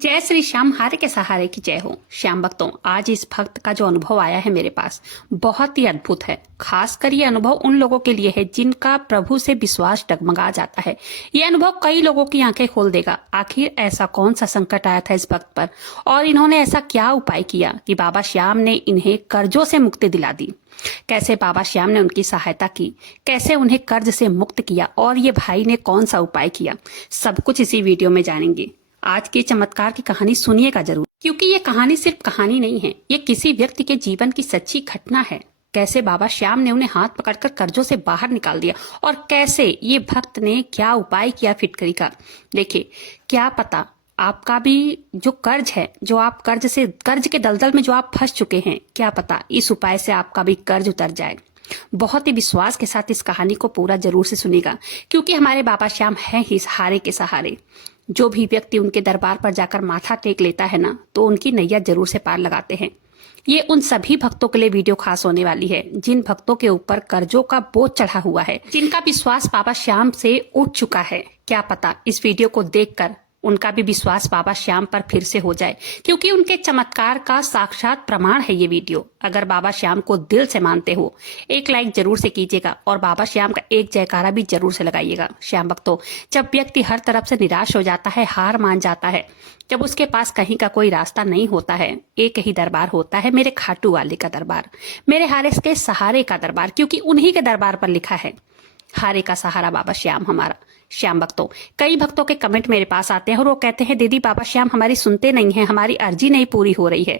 जय श्री श्याम, हारे के सहारे की जय हो। श्याम भक्तों, आज इस भक्त का जो अनुभव आया है मेरे पास बहुत ही अद्भुत है। खासकर ये अनुभव उन लोगों के लिए है जिनका प्रभु से विश्वास डगमगा जाता है। ये अनुभव कई लोगों की आंखें खोल देगा। आखिर ऐसा कौन सा संकट आया था इस भक्त पर और इन्होंने ऐसा क्या उपाय किया कि बाबा श्याम ने इन्हें कर्जों से मुक्ति दिला दी। कैसे बाबा श्याम ने उनकी सहायता की, कैसे उन्हें कर्ज से मुक्त किया और ये भाई ने कौन सा उपाय किया, सब कुछ इसी वीडियो में जानेंगे। आज के चमत्कार की कहानी सुनिएगा जरूर, क्योंकि ये कहानी सिर्फ कहानी नहीं है, ये किसी व्यक्ति के जीवन की सच्ची घटना है। कैसे बाबा श्याम ने उन्हें हाथ पकड़कर कर्जों से बाहर निकाल दिया और कैसे ये भक्त ने क्या उपाय किया फिटकरी का। देखिए, क्या पता आपका भी जो कर्ज है, जो आप कर्ज के दलदल में जो आप फंस चुके हैं, क्या पता इस उपाय से आपका भी कर्ज उतर जाए। बहुत ही विश्वास के साथ इस कहानी को पूरा जरूर से सुनेगा, क्योंकि हमारे बाबा श्याम हैं ही हारे के सहारे। जो भी व्यक्ति उनके दरबार पर जाकर माथा टेक लेता है ना, तो उनकी नैया जरूर से पार लगाते हैं। ये उन सभी भक्तों के लिए वीडियो खास होने वाली है जिन भक्तों के ऊपर कर्जों का बोझ चढ़ा हुआ है, जिनका विश्वास बाबा श्याम से उठ चुका है। क्या पता इस वीडियो को देखकर उनका भी विश्वास बाबा श्याम पर फिर से हो जाए, क्योंकि उनके चमत्कार का साक्षात प्रमाण है ये वीडियो। अगर बाबा श्याम को दिल से मानते हो, एक लाइक जरूर से कीजिएगा और बाबा श्याम का एक जयकारा भी जरूर से लगाइएगा। श्याम भक्तों, जब व्यक्ति हर तरफ से निराश हो जाता है, हार मान जाता है, जब उसके पास कहीं का कोई रास्ता नहीं होता है, एक ही दरबार होता है, मेरे खाटू वाले का दरबार, मेरे हारे के सहारे का दरबार, क्योंकि उन्हीं के दरबार पर लिखा है हारे का सहारा बाबा श्याम हमारा। श्याम भक्तों, कई भक्तों के कमेंट मेरे पास आते हैं और वो कहते हैं दीदी बाबा श्याम हमारी सुनते नहीं हैं, हमारी अर्जी नहीं पूरी हो रही है।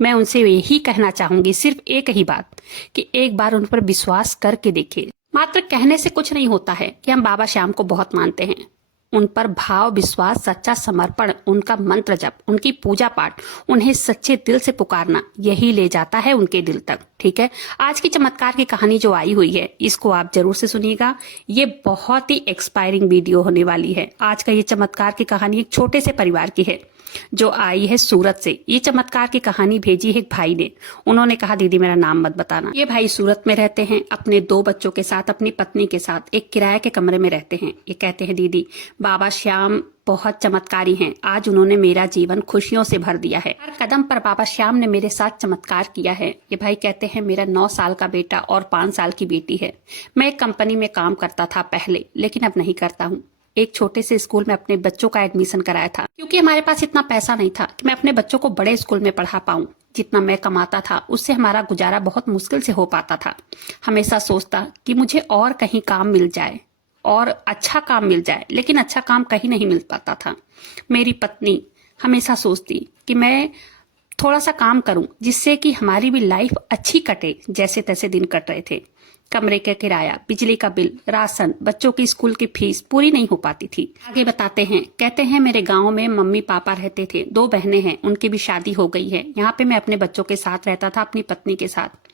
मैं उनसे यही कहना चाहूंगी, सिर्फ एक ही बात, कि एक बार उन पर विश्वास करके देखिए। मात्र कहने से कुछ नहीं होता है कि हम बाबा श्याम को बहुत मानते हैं। उन पर भाव, विश्वास, सच्चा समर्पण, उनका मंत्र जप, उनकी पूजा पाठ, उन्हें सच्चे दिल से पुकारना, यही ले जाता है उनके दिल तक। ठीक है, आज की चमत्कार की कहानी जो आई हुई है, इसको आप जरूर से सुनिएगा। ये बहुत ही एक्सपायरिंग वीडियो होने वाली है। आज का ये चमत्कार की कहानी एक छोटे से परिवार की है जो आई है सूरत से। ये चमत्कार की कहानी भेजी है एक भाई ने। उन्होंने कहा दीदी मेरा नाम मत बताना। ये भाई सूरत में रहते हैं, अपने 2 बच्चों के साथ, अपनी पत्नी के साथ एक किराए के कमरे में रहते हैं। ये कहते हैं दीदी बाबा श्याम बहुत चमत्कारी हैं, आज उन्होंने मेरा जीवन खुशियों से भर दिया है। हर कदम पर बाबा श्याम ने मेरे साथ चमत्कार किया है। ये भाई कहते हैं मेरा 9 साल का बेटा और 5 साल की बेटी है। मैं एक कंपनी में काम करता था पहले, लेकिन अब नहीं करता हूँ। एक छोटे से स्कूल में अपने बच्चों का एडमिशन कराया था, क्योंकि हमारे पास इतना पैसा नहीं था कि मैं अपने बच्चों को बड़े स्कूल में पढ़ा पाऊं। जितना मैं कमाता था उससे हमारा गुजारा बहुत मुश्किल से हो पाता था। हमेशा सोचता कि मुझे और कहीं काम मिल जाए और अच्छा काम मिल जाए, लेकिन अच्छा काम कहीं नहीं मिल पाता था। मेरी पत्नी हमेशा सोचती कि मैं थोड़ा सा काम करूं जिससे कि हमारी भी लाइफ अच्छी कटे। जैसे तैसे दिन कट रहे थे। कमरे का किराया, बिजली का बिल, राशन, बच्चों की स्कूल की फीस पूरी नहीं हो पाती थी। आगे बताते हैं, कहते हैं मेरे गांव में मम्मी पापा रहते थे, 2 बहनें हैं, उनकी भी शादी हो गई है। यहाँ पे मैं अपने बच्चों के साथ रहता था, अपनी पत्नी के साथ।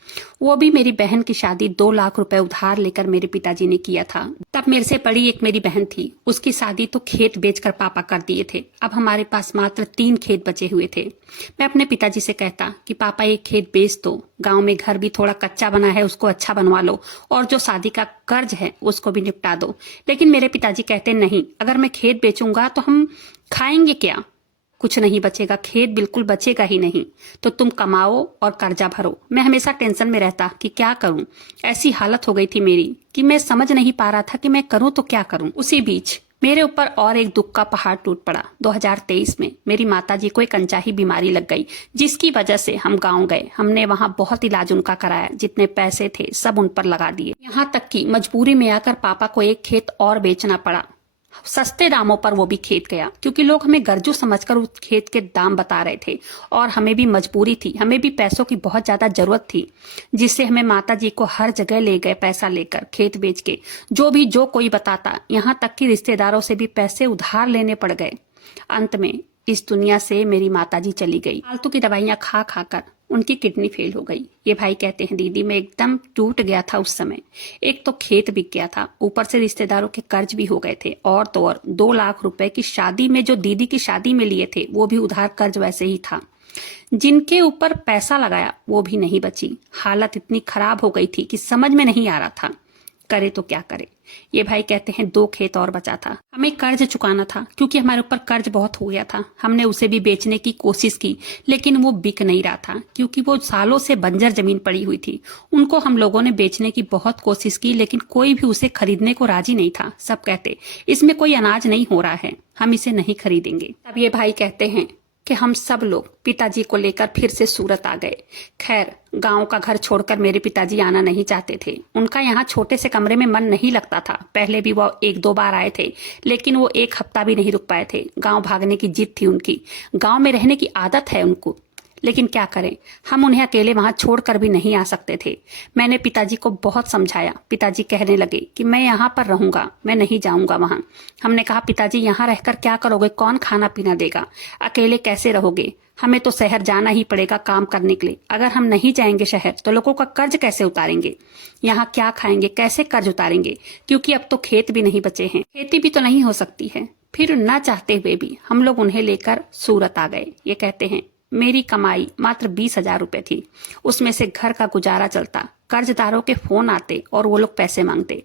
वो भी मेरी बहन की शादी 2 लाख रुपए उधार लेकर मेरे पिताजी ने किया था। तब मेरे से बड़ी एक मेरी बहन थी, उसकी शादी तो खेत बेचकर पापा कर दिए थे। अब हमारे पास मात्र 3 खेत बचे हुए थे। मैं अपने पिताजी से कहता कि पापा ये खेत बेच दो, गांव में घर भी थोड़ा कच्चा बना है उसको अच्छा बनवा लो, और जो शादी का कर्ज है उसको भी निपटा दो। लेकिन मेरे पिताजी कहते नहीं, अगर मैं खेत बेचूंगा तो हम खाएंगे क्या, कुछ नहीं बचेगा, खेत बिल्कुल बचेगा ही नहीं, तो तुम कमाओ और कर्जा भरो। मैं हमेशा टेंशन में रहता कि क्या करूं। ऐसी हालत हो गई थी मेरी कि मैं समझ नहीं पा रहा था कि मैं करूं तो क्या करूं। उसी बीच मेरे ऊपर और एक दुख का पहाड़ टूट पड़ा। 2023 में मेरी माताजी को एक अनचाही बीमारी लग गई, जिसकी वजह से हम गांव गए। हमने वहां बहुत इलाज उनका कराया, जितने पैसे थे सब उन पर लगा दिए। यहाँ तक कि मजबूरी में आकर पापा को एक खेत और बेचना पड़ा। सस्ते दामों पर वो भी खेत गया, क्योंकि लोग हमें गर्जू समझकर उस खेत के दाम बता रहे थे और हमें भी मजबूरी थी, हमें भी पैसों की बहुत ज्यादा जरूरत थी, जिससे हमें माताजी को हर जगह ले गए पैसा लेकर, खेत बेच के। जो कोई बताता, यहाँ तक कि रिश्तेदारों से भी पैसे उधार लेने पड़ गए। अंत में इस दुनिया से मेरी माताजी चली गई। फालतू की दवाइयां खा खाकर उनकी किडनी फेल हो गई। ये भाई कहते हैं दीदी मैं एकदम टूट गया था उस समय। एक तो खेत बिक गया था, ऊपर से रिश्तेदारों के कर्ज भी हो गए थे, और तो और 2 लाख रुपए की शादी में जो दीदी की शादी में लिए थे वो भी उधार कर्ज वैसे ही था। जिनके ऊपर पैसा लगाया वो भी नहीं बची। हालत इतनी खराब हो गई थी कि समझ में नहीं आ रहा था करे तो क्या करे। ये भाई कहते हैं 2 खेत और बचा था, हमें कर्ज चुकाना था क्योंकि हमारे ऊपर कर्ज बहुत हो गया था। हमने उसे भी बेचने की कोशिश की लेकिन वो बिक नहीं रहा था क्योंकि वो सालों से बंजर जमीन पड़ी हुई थी। उनको हम लोगों ने बेचने की बहुत कोशिश की लेकिन कोई भी उसे खरीदने को राजी नहीं था। सब कहते इसमें कोई अनाज नहीं हो रहा है, हम इसे नहीं खरीदेंगे। तब ये भाई कहते हैं कि हम सब लोग पिताजी को लेकर फिर से सूरत आ गए। खैर गांव का घर छोड़कर मेरे पिताजी आना नहीं चाहते थे। उनका यहाँ छोटे से कमरे में मन नहीं लगता था। पहले भी वो 1-2 बार आए थे लेकिन वो 1 हफ्ता भी नहीं रुक पाए थे। गांव भागने की जिद थी उनकी, गांव में रहने की आदत है उनको, लेकिन क्या करें, हम उन्हें अकेले वहां छोड़कर भी नहीं आ सकते थे। मैंने पिताजी को बहुत समझाया। पिताजी कहने लगे कि मैं यहाँ पर रहूंगा, मैं नहीं जाऊंगा वहां। हमने कहा पिताजी यहाँ रहकर क्या करोगे, कौन खाना पीना देगा, अकेले कैसे रहोगे, हमें तो शहर जाना ही पड़ेगा काम करने के लिए। अगर हम नहीं जाएंगे शहर तो लोगों का कर्ज कैसे उतारेंगे, यहाँ क्या खाएंगे, कैसे कर्ज उतारेंगे, क्योंकि अब तो खेत भी नहीं बचे हैं, खेती भी तो नहीं हो सकती है। फिर न चाहते हुए भी हम लोग उन्हें लेकर सूरत आ गए। ये कहते हैं मेरी कमाई मात्र 20,000 रुपए थी, उसमें से घर का गुजारा चलता। कर्जदारों के फोन आते और वो लोग पैसे मांगते।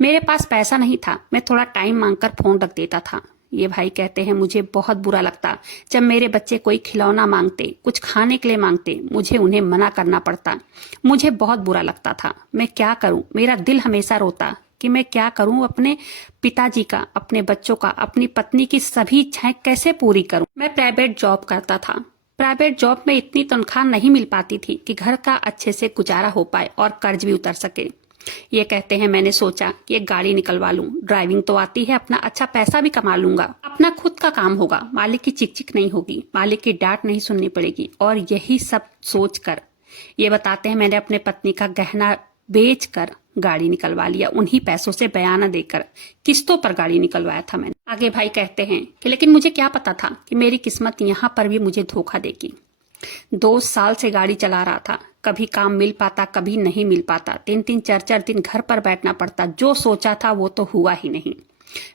मेरे पास पैसा नहीं था, मैं थोड़ा टाइम मांगकर फोन रख देता था। ये भाई कहते हैं मुझे बहुत बुरा लगता जब मेरे बच्चे कोई खिलौना मांगते, कुछ खाने के लिए मांगते, मुझे उन्हें मना करना पड़ता। मुझे बहुत बुरा लगता था। मैं क्या करूं, मेरा दिल हमेशा रोता कि मैं क्या करूं, अपने पिताजी का, अपने बच्चों का, अपनी पत्नी की सभी इच्छाएं कैसे पूरी करूं। मैं प्राइवेट जॉब करता था। प्राइवेट जॉब में इतनी तनख्वाह नहीं मिल पाती थी कि घर का अच्छे से गुजारा हो पाए और कर्ज भी उतर सके। ये कहते हैं मैंने सोचा कि एक गाड़ी निकलवा लूं, ड्राइविंग तो आती है, अपना अच्छा पैसा भी कमा लूंगा, अपना खुद का काम होगा, मालिक की चिक नहीं होगी, मालिक की डांट नहीं सुननी पड़ेगी। और यही सब सोचकर ये बताते हैं मैंने अपने पत्नी का गहना बेचकर गाड़ी निकलवा लिया। उन्हीं पैसों से बयाना देकर किस्तों पर गाड़ी निकलवाया था मैंने। आगे भाई कहते हैं कि लेकिन मुझे क्या पता था कि मेरी किस्मत यहाँ पर भी मुझे धोखा देगी। 2 साल से गाड़ी चला रहा था, कभी काम मिल पाता, कभी नहीं मिल पाता। 3-3 4-4 दिन घर पर बैठना पड़ता। जो सोचा था वो तो हुआ ही नहीं।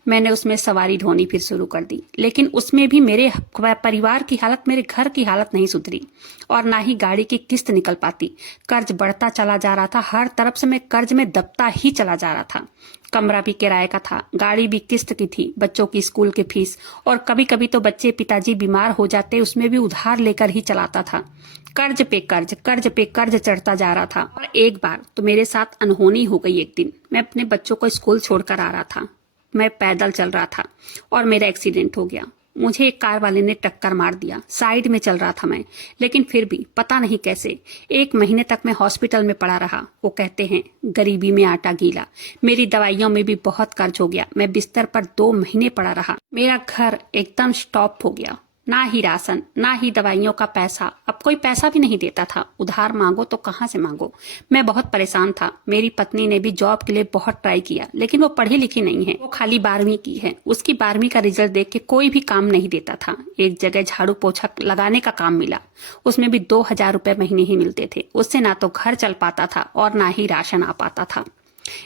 मैंने उसमें सवारी ढोनी फिर शुरू कर दी, लेकिन उसमें भी मेरे परिवार की हालत, मेरे घर की हालत नहीं सुधरी और ना ही गाड़ी की किस्त निकल पाती। कर्ज बढ़ता चला जा रहा था, हर तरफ से मैं कर्ज में दबता ही चला जा रहा था। कमरा भी किराए का था, गाड़ी भी किस्त की थी, बच्चों की स्कूल की फीस, और कभी कभी तो बच्चे पिताजी बीमार हो जाते, उसमें भी उधार लेकर ही चलाता था। कर्ज पे कर्ज, कर्ज पे कर्ज चढ़ता जा रहा था। और एक बार तो मेरे साथ अनहोनी हो गई। एक दिन मैं अपने बच्चों को स्कूल छोड़कर आ रहा था, मैं पैदल चल रहा था और मेरा एक्सीडेंट हो गया। मुझे एक कार वाले ने टक्कर मार दिया। साइड में चल रहा था मैं, लेकिन फिर भी पता नहीं कैसे 1 महीने तक मैं हॉस्पिटल में पड़ा रहा। वो कहते हैं गरीबी में आटा गीला। मेरी दवाइयों में भी बहुत कर्ज हो गया। मैं बिस्तर पर 2 महीने पड़ा रहा। मेरा घर एकदम स्टॉप हो गया, ना ही राशन, ना ही दवाइयों का पैसा। अब कोई पैसा भी नहीं देता था। उधार मांगो तो कहाँ से मांगो। मैं बहुत परेशान था। मेरी पत्नी ने भी जॉब के लिए बहुत ट्राई किया, लेकिन वो पढ़ी लिखी नहीं है, वो खाली 12वीं की है। उसकी 12वीं का रिजल्ट देख के कोई भी काम नहीं देता था। एक जगह झाड़ू पोछा लगाने का काम मिला, उसमें भी 2,000 रुपए महीने ही मिलते थे। उससे ना तो घर चल पाता था और ना ही राशन आ पाता था।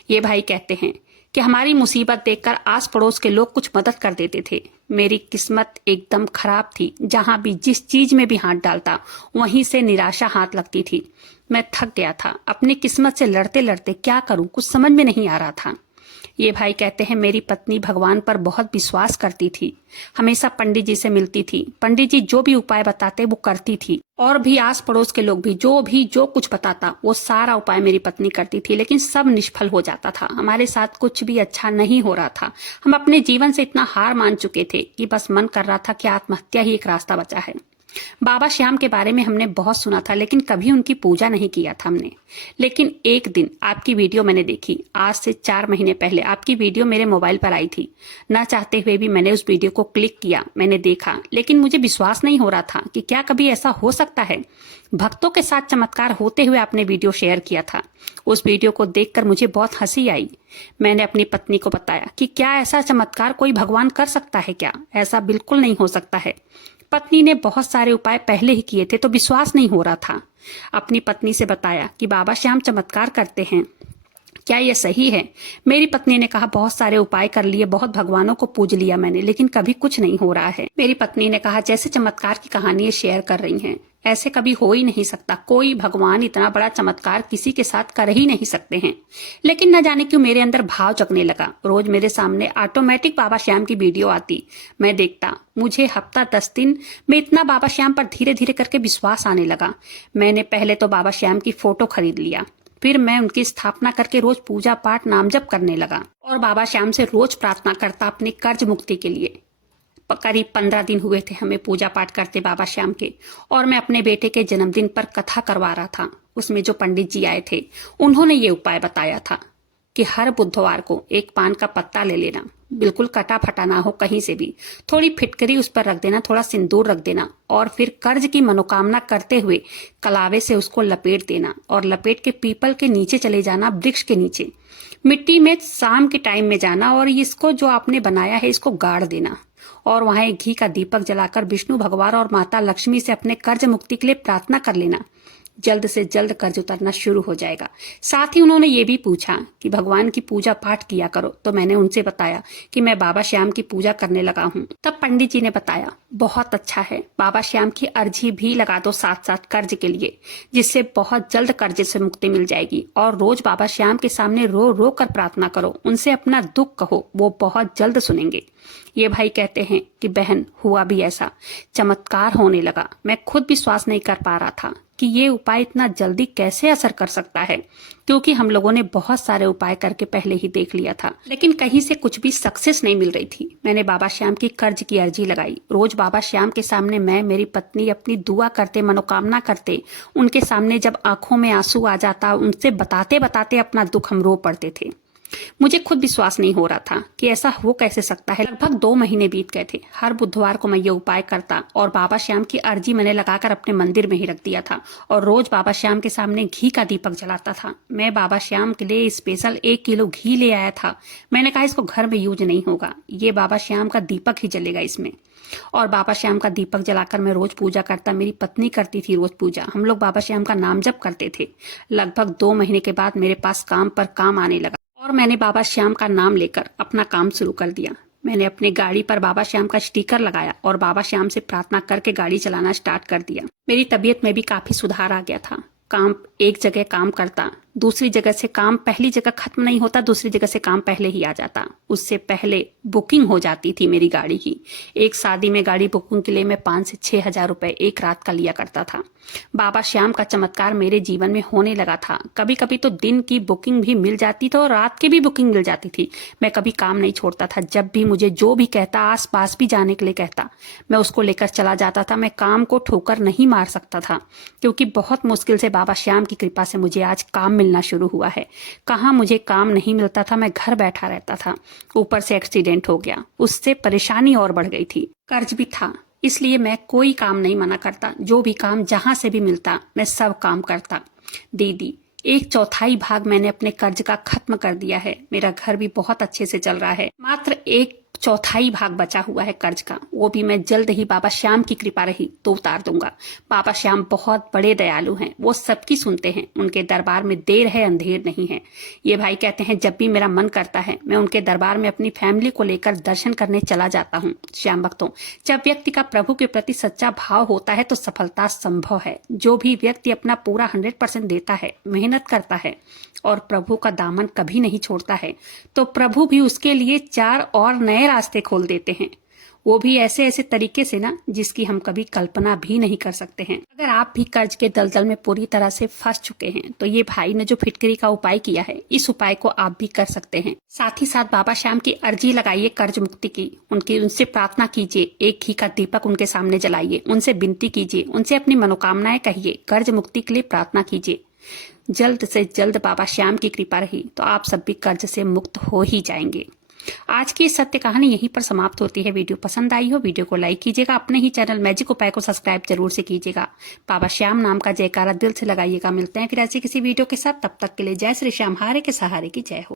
ये भाई कहते हैं कि हमारी मुसीबत देखकर आस पड़ोस के लोग कुछ मदद कर देते थे। मेरी किस्मत एकदम खराब थी। जहां भी जिस चीज में भी हाथ डालता वहीं से निराशा हाथ लगती थी। मैं थक गया था। अपनी किस्मत से लड़ते लड़ते क्या करूं, कुछ समझ में नहीं आ रहा था। ये भाई कहते हैं मेरी पत्नी भगवान पर बहुत विश्वास करती थी, हमेशा पंडित जी से मिलती थी। पंडित जी जो भी उपाय बताते वो करती थी, और भी आस पड़ोस के लोग भी जो कुछ बताता वो सारा उपाय मेरी पत्नी करती थी, लेकिन सब निष्फल हो जाता था। हमारे साथ कुछ भी अच्छा नहीं हो रहा था। हम अपने जीवन से इतना हार मान चुके थे कि बस मन कर रहा था कि आत्महत्या ही एक रास्ता बचा है। बाबा श्याम के बारे में हमने बहुत सुना था, लेकिन कभी उनकी पूजा नहीं किया था हमने। लेकिन एक दिन आपकी वीडियो मैंने देखी, आज से 4 महीने पहले आपकी वीडियो मेरे मोबाइल पर आई थी। ना चाहते हुए भी मैंने उस वीडियो को क्लिक किया, मैंने देखा, लेकिन मुझे विश्वास नहीं हो रहा था कि क्या कभी ऐसा हो सकता है। भक्तों के साथ चमत्कार होते हुए आपने वीडियो शेयर किया था। उस वीडियो को देखकर मुझे बहुत हंसी आई। मैंने अपनी पत्नी को बताया कि क्या ऐसा चमत्कार कोई भगवान कर सकता है क्या? ऐसा बिल्कुल नहीं हो सकता है। पत्नी ने बहुत सारे उपाय पहले ही किए थे तो विश्वास नहीं हो रहा था। अपनी पत्नी से बताया कि बाबा श्याम चमत्कार करते हैं, क्या यह सही है? मेरी पत्नी ने कहा, बहुत सारे उपाय कर लिए, बहुत भगवानों को पूज लिया मैंने, लेकिन कभी कुछ नहीं हो रहा है। मेरी पत्नी ने कहा, जैसे चमत्कार की कहानी शेयर कर रही हैं, ऐसे कभी हो ही नहीं सकता। कोई भगवान इतना बड़ा चमत्कार किसी के साथ कर ही नहीं सकते हैं। लेकिन न जाने क्यों मेरे अंदर भाव जगने लगा। रोज मेरे सामने ऑटोमेटिक बाबा श्याम की वीडियो आती, मैं देखता। मुझे हफ्ता 10 दिन में इतना बाबा श्याम पर धीरे धीरे करके विश्वास आने लगा। मैंने पहले तो बाबा श्याम की फोटो खरीद लिया, फिर मैं उनकी स्थापना करके रोज पूजा पाठ नाम जप करने लगा और बाबा श्याम से रोज प्रार्थना करता अपने कर्ज मुक्ति के लिए। करीब 15 दिन हुए थे हमें पूजा पाठ करते बाबा श्याम के, और मैं अपने बेटे के जन्मदिन पर कथा करवा रहा था। उसमें जो पंडित जी आए थे, उन्होंने ये उपाय बताया था कि हर बुधवार को एक पान का पत्ता ले लेना, बिल्कुल कटा फटा ना हो कहीं से भी, थोड़ी फिटकरी उस पर रख देना, थोड़ा सिंदूर रख देना, और फिर कर्ज की मनोकामना करते हुए कलावे से उसको लपेट देना और लपेट के पीपल के नीचे चले जाना, वृक्ष के नीचे मिट्टी में शाम के टाइम में जाना, और इसको जो आपने बनाया है इसको गाड़ देना, और वहां एक घी का दीपक जलाकर विष्णु भगवान और माता लक्ष्मी से अपने कर्ज मुक्ति के लिए प्रार्थना कर लेना। जल्द से जल्द कर्ज उतरना शुरू हो जाएगा। साथ ही उन्होंने ये भी पूछा कि भगवान की पूजा पाठ किया करो, तो मैंने उनसे बताया कि मैं बाबा श्याम की पूजा करने लगा हूँ। तब पंडित जी ने बताया, बहुत अच्छा है, बाबा श्याम की अर्जी भी लगा दो साथ साथ कर्ज के लिए, जिससे बहुत जल्द कर्ज से मुक्ति मिल जाएगी। और रोज बाबा श्याम के सामने रो रो कर प्रार्थना करो, उनसे अपना दुख कहो, वो बहुत जल्द सुनेंगे। ये भाई कहते हैं कि बहन, हुआ भी ऐसा, चमत्कार होने लगा। मैं खुद विश्वास नहीं कर पा रहा था कि ये उपाय इतना जल्दी कैसे असर कर सकता है, क्योंकि हम लोगों ने बहुत सारे उपाय करके पहले ही देख लिया था, लेकिन कहीं से कुछ भी सक्सेस नहीं मिल रही थी। मैंने बाबा श्याम की कर्ज की अर्जी लगाई। रोज बाबा श्याम के सामने मैं, मेरी पत्नी अपनी दुआ करते, मनोकामना करते, उनके सामने जब आंखों में आंसू आ जाता, उनसे बताते बताते अपना दुख हम रो पड़ते थे। मुझे खुद विश्वास नहीं हो रहा था कि ऐसा हो कैसे सकता है। लगभग 2 महीने बीत गए थे। हर बुधवार को मैं ये उपाय करता और बाबा श्याम की अर्जी मैंने लगाकर अपने मंदिर में ही रख दिया था, और रोज बाबा श्याम के सामने घी का दीपक जलाता था। मैं बाबा श्याम के लिए स्पेशल 1 किलो घी ले आया था। मैंने कहा इसको घर में यूज नहीं होगा, ये बाबा श्याम का दीपक ही जलेगा इसमें। और बाबा श्याम का दीपक जलाकर मैं रोज पूजा करता। मेरी पत्नी करती थी रोज पूजा। हम लोग बाबा श्याम का नाम जप करते थे। लगभग 2 महीने के बाद मेरे पास काम पर काम आने लगा और मैंने बाबा श्याम का नाम लेकर अपना काम शुरू कर दिया। मैंने अपनी गाड़ी पर बाबा श्याम का स्टिकर लगाया और बाबा श्याम से प्रार्थना करके गाड़ी चलाना स्टार्ट कर दिया। मेरी तबीयत में भी काफी सुधार आ गया था। काम एक जगह काम करता, दूसरी जगह से काम पहली जगह खत्म नहीं होता, दूसरी जगह से काम पहले ही आ जाता। उससे पहले बुकिंग हो जाती थी मेरी गाड़ी की। एक शादी में गाड़ी बुकिंग के लिए मैं 5 से 6 हजार रुपए एक रात का लिया करता था। बाबा श्याम का चमत्कार मेरे जीवन में होने लगा था। कभी कभी तो दिन की बुकिंग भी मिल जाती थी और रात की भी बुकिंग मिल जाती थी। मैं कभी काम नहीं छोड़ता था। जब भी मुझे जो भी कहता, आस पास भी जाने के लिए कहता, मैं उसको लेकर चला जाता था। मैं काम को ठोकर नहीं मार सकता था, क्योंकि बहुत मुश्किल से बाबा श्याम की कृपा से मुझे आज काम मिलना शुरू हुआ है। कहाँ मुझे काम नहीं मिलता था, मैं घर बैठा रहता था। ऊपर से एक्सीडेंट हो गया, उससे परेशानी और बढ़ गई थी। कर्ज भी था, इसलिए मैं कोई काम नहीं मना करता। जो भी काम जहां से भी मिलता मैं सब काम करता। दीदी, 1/4 भाग मैंने अपने कर्ज का खत्म कर दिया है। मेरा घर भी बहुत अच्छे से चल रहा है। मात्र 1/4 भाग बचा हुआ है कर्ज का, वो भी मैं जल्द ही बाबा श्याम की कृपा रही तो उतार दूंगा। बाबा श्याम बहुत बड़े दयालु हैं, वो सबकी सुनते हैं। उनके दरबार में देर है अंधेर नहीं है। ये भाई कहते हैं जब भी मेरा मन करता है मैं उनके दरबार में अपनी फैमिली को लेकर दर्शन करने चला जाता हूँ। श्याम भक्तों, जब व्यक्ति का प्रभु के प्रति सच्चा भाव होता है तो सफलता संभव है। जो भी व्यक्ति अपना पूरा 100% देता है, मेहनत करता है और प्रभु का दामन कभी नहीं छोड़ता है, तो प्रभु भी उसके लिए 4 और नए रास्ते खोल देते हैं। वो भी ऐसे ऐसे तरीके से ना, जिसकी हम कभी कल्पना भी नहीं कर सकते हैं। अगर आप भी कर्ज के दलदल में पूरी तरह से फंस चुके हैं तो ये भाई ने जो फिटकरी का उपाय किया है, इस उपाय को आप भी कर सकते हैं। साथ ही साथ बाबा श्याम की अर्जी लगाइए कर्ज मुक्ति की। उनसे प्रार्थना कीजिए, एक घी का दीपक उनके सामने जलाइए, उनसे विनती कीजिए, उनसे अपनी मनोकामनाएं कहिए, कर्ज मुक्ति के लिए प्रार्थना कीजिए। जल्द से जल्द बाबा श्याम की कृपा रही तो आप सब भी कर्ज से मुक्त हो ही जाएंगे। आज की सत्य कहानी यहीं पर समाप्त होती है। वीडियो पसंद आई हो, वीडियो को लाइक कीजिएगा। अपने ही चैनल मैजिक उपाय को सब्सक्राइब जरूर से कीजिएगा। बाबा श्याम नाम का जयकारा दिल से लगाइएगा। मिलते हैं फिर ऐसी किसी वीडियो के साथ। तब तक के लिए जय श्री श्याम, हारे के सहारे की जय हो।